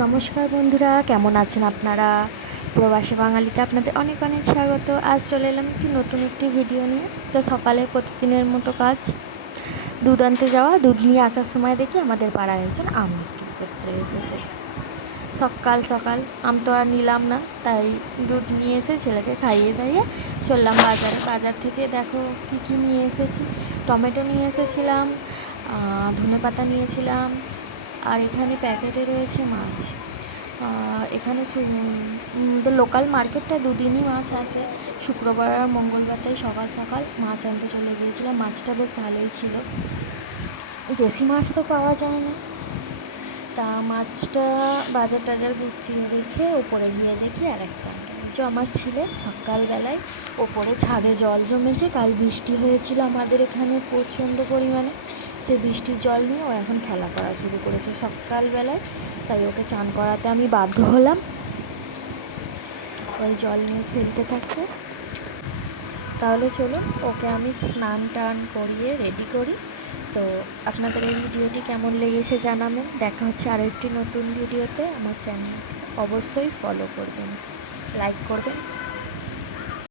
নমস্কার বন্ধুরা, কেমন আছেন আপনারা? প্রবাসী বাঙালিতে আপনাদের অনেক অনেক স্বাগত। আজ চলে এলাম নতুন একটি ভিডিও নিয়ে। তো সকালে প্রতিদিনের মতো কাজ, দুধ আনতে যাওয়া। দুধ নিয়ে আসার সময় দেখি আমাদের পাড়ায় একজন আম বিক্রি করতে এসেছে। সকাল সকাল আম তো আর নিলাম না, তাই দুধ নিয়ে এসে ছেলেকে খাইয়ে দাইয়ে চললাম বাজারে। বাজার থেকে দেখো কী কী নিয়ে এসেছি। টমেটো নিয়ে এসেছিলাম, ধনেপাতা নিয়েছিলাম, আর এখানে প্যাকেটে রয়েছে মাছ। এখানে লোকাল মার্কেটটা দুদিনই মাছ আসে, শুক্রবার আর মঙ্গলবার, তাই সকাল সকাল মাছ আনতে চলে গিয়েছিলাম। মাছটা বেশ ভালোই ছিল, দেশি মাছ তো পাওয়া যায় না। তা মাছটা বাজার টাজার গুছিয়ে রেখে ওপরে গিয়ে দেখি আর একটা আমার ছেলে সকালবেলায় ওপরে ছাদে জল জমেছে। কাল বৃষ্টি হয়েছিল আমাদের এখানে প্রচণ্ড পরিমাণে। সে বৃষ্টির জল নিয়ে ও এখন খেলা করা শুরু করেছে সকালবেলায়, তাই ওকে চান করাতে আমি বাধ্য হলাম। ওই জল নিয়ে খেলতে থাকতে। তাহলে চলো ওকে আমি স্নান টান করিয়ে রেডি করি। তো আপনাদের এই ভিডিওটি কেমন লেগেছে জানাবেন। দেখা হচ্ছে আরও একটি নতুন ভিডিওতে। আমার চ্যানেল অবশ্যই ফলো করবেন, লাইক করবেন।